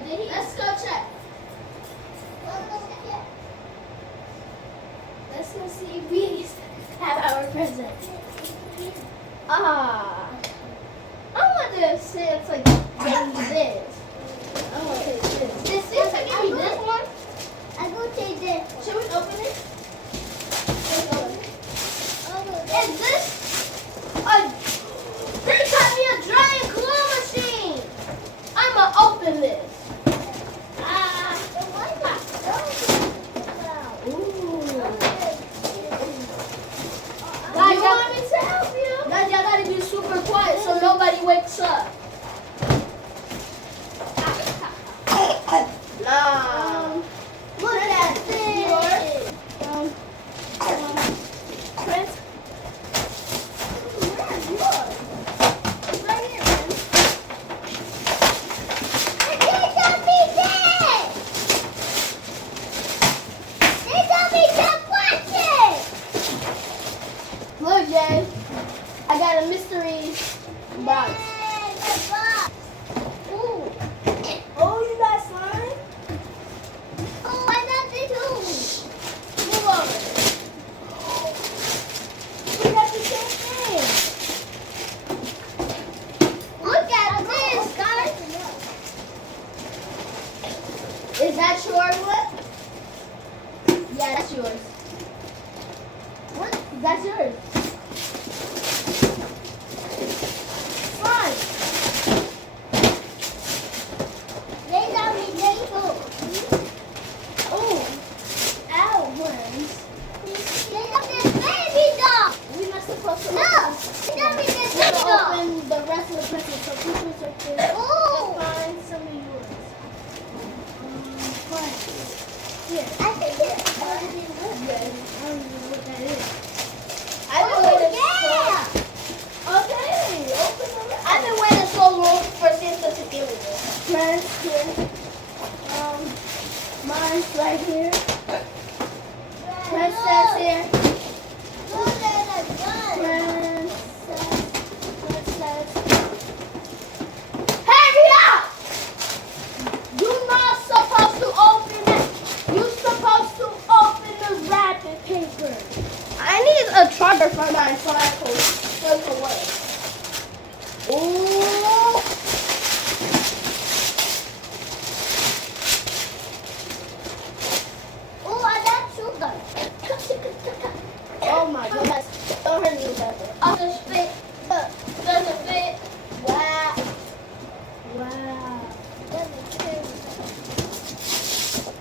Let's go check. Let's go see if we have our present. I wonder if Sam's like getting this. I want to take this. Did Santa give me this one? I go take this. Should we open it? Is this they got me a drying claw machine. I'ma open this. Guys, you want me to help you? Guys, y'all gotta be super quiet so nobody wakes up. Look at this. Prince. Where's yours? It's right here, Prince. They told me this. They told me to watch it. Look, Jay. I got a mystery box. Yay, the box. Ooh. Oh, you got slime? Oh, I got this too. Move over. We got the same thing. Look at this, guys. Is that yours, what? Yeah, that's yours. What? That's yours. Slime. They told me this too. Ooh. Ow, worms. They told me this baby doll. We not supposed to No, open. they told me this We're baby gonna doll. open the rest of the presents. So keep this right there. Ooh. Let's find some of yours. Fine. Here. I think this. Yes. I don't even know what that is. I Oh, know what it's yeah. Okay, open the rest. I've been waiting so long for Santa to give me this. Mine's here. Mine's right here. Princess here. Look at the gun. Princess. Hurry up! You're not supposed to open it. You're supposed to open the wrapping paper. I need a charger for mine so I can flip away. Ooh. Oh, I got sugar. Oh my goodness. Don't hurt me with that. Doesn't fit. Doesn't fit. Wow. Wow.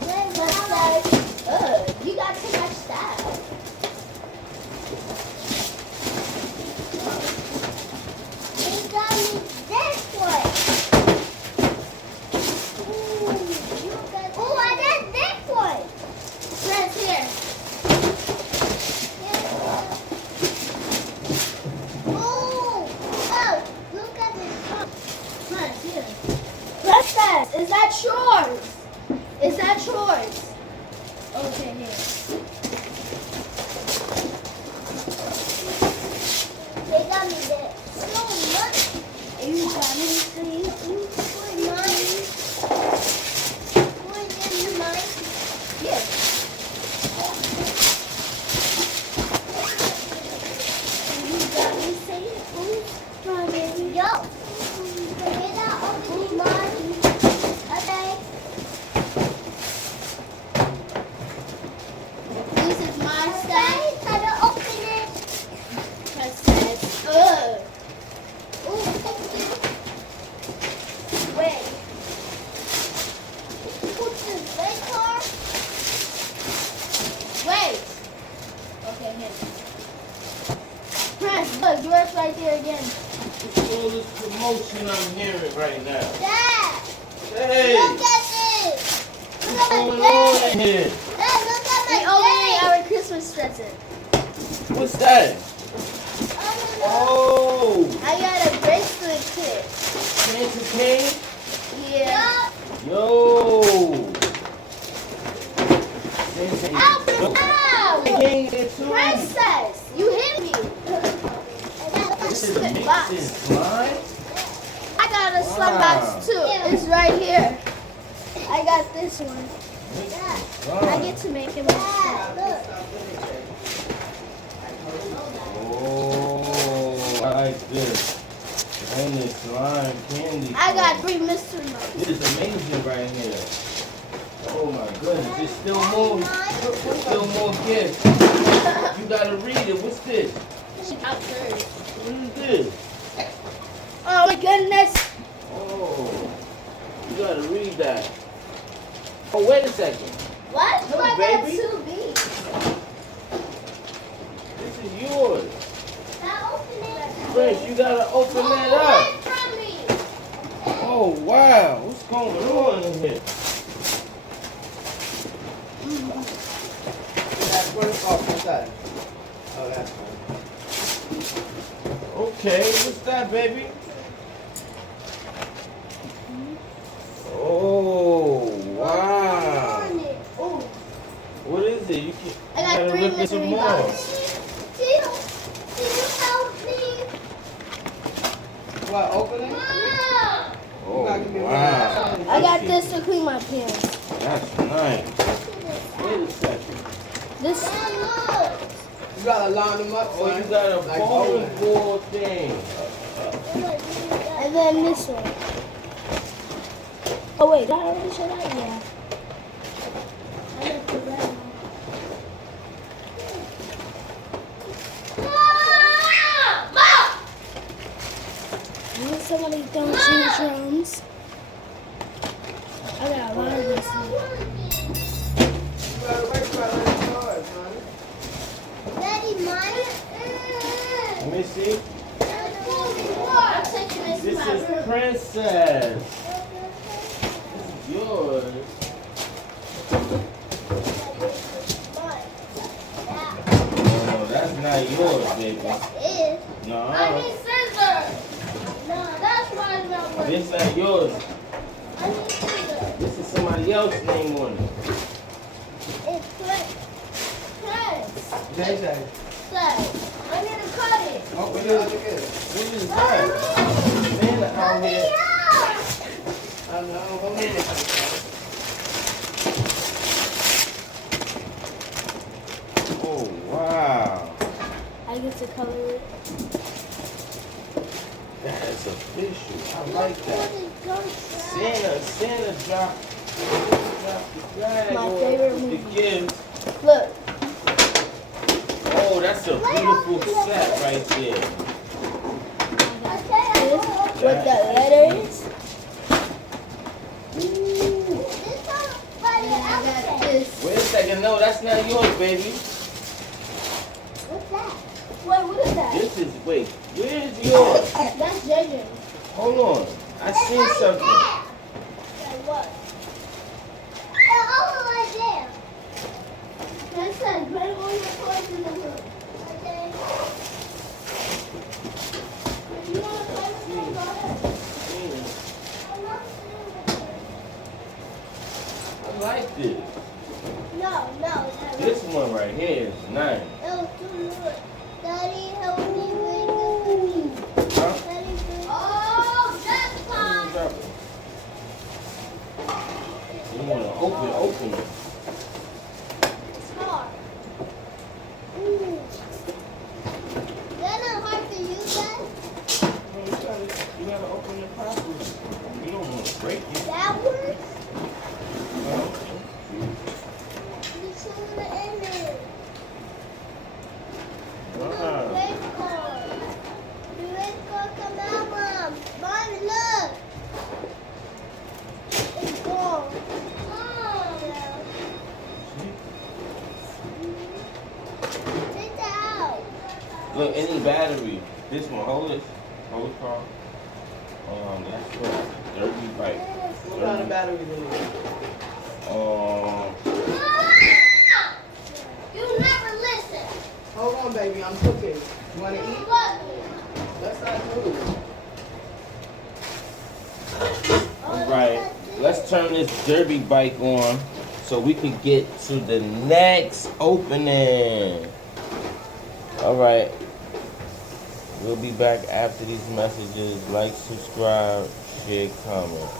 Princess. You got too much style. They got me this one. Oh, I got this one. Prince here. Oh, look at this cup. Prince here. Princess, is that yours? Is that yours? Okay, here. They got me this. So much. You got me see. Mine. Mine. Here. You got me see. Strawberry. Yo. Get that open mine. Okay. This is my Okay. style. How to open it? Princess. Ooh, thank you. Wait. What's this red car? Wait. Okay, here. Prince, look, yours right there again. What's all this commotion I'm hearing right now? Dad, Hey, look at this. Look what's at going my on face. in here? Dad, look We at my opening face. our Christmas present. What's that? Oh, I got a bracelet kit. Santa came? Yeah. Yo. Santa Ow! came there too. Princess, you hit me. This is Slip mixed box. in slime. I got a slime Wow. box too. It's right here. I got this one. I get to make it myself. Oh, I like this. And this slime candy. I got 3 mystery mugs. This is amazing right here. Oh my goodness, there's still more. There's still more gifts. You gotta read it. What's this? What is this? Oh my goodness. Oh, you gotta read that. Oh, wait a second. What? No, I got baby. 2 bees. This is yours. Now open it. Prince, you gotta open that Move up. away from me. Oh wow, what's going on in here? That's where it's off inside. Oh, that's fine. Okay, what's that, baby? Oh wow. Oh. What is it? You can I got gotta 3 rip it some mystery more. boxes. Can you help me? What, open it? Mom. Oh wow, I got this to clean my pants. that's nice. Wait a second. This. You gotta line them up, Oh, son. you got a Like bowling bowling. ball thing. And then this one. Oh wait, did I already show that? Yeah. I got the red one. I want somebody throwing drums. I got a lot of this one. You gotta wait till I let it start, son. Daddy, mine. Let me see. I'm taking this This to my is room. Princess. This is yours. No, that's not yours, baby. No, I need scissors. No, that's why it's not working. this ain't yours. I need scissors. This is somebody else's name on it. It's Chris. Next day. I need to cut it. Open it, look at it. What is that? Man out here. I know, hold on. Oh, wow. I get to color it. That is official. I like that. Santa dropped the flag My on favorite the movie. gifts. Look. Oh, that's a beautiful set right there. This with the letters. And I got this. Wait a second. No, that's not yours, baby. What's that? Wait, what is that? This is, wait, where's yours? That's JJ. Hold on. I seen something. Like what? Over right there. That says, put all your toys in the room. Okay. If you want to play with me, go ahead. I like this. No. This one right here is nice. Daddy, help me with this. Huh? Daddy, please. Oh, that's fine. Drop it. You want to open it. It's hard. Ooh. That's not hard to use that. You gotta open it properly. You don't want to break it. That works. Huh? There's someone in there. Wow. Red card. The red card come out, Mom. Mommy, look. It's gone. Mom. Take that out. Look, any battery. This one, hold it. Hold it, Carl. That's what. Derby bike. What kind of battery is in it? You never listen. Hold on, baby, I'm cooking. You wanna You eat? love me. Let's not move. Alright, let's turn this derby bike on so we can get to the next opening. Alright. We'll be back after these messages. Like, subscribe, share, comment.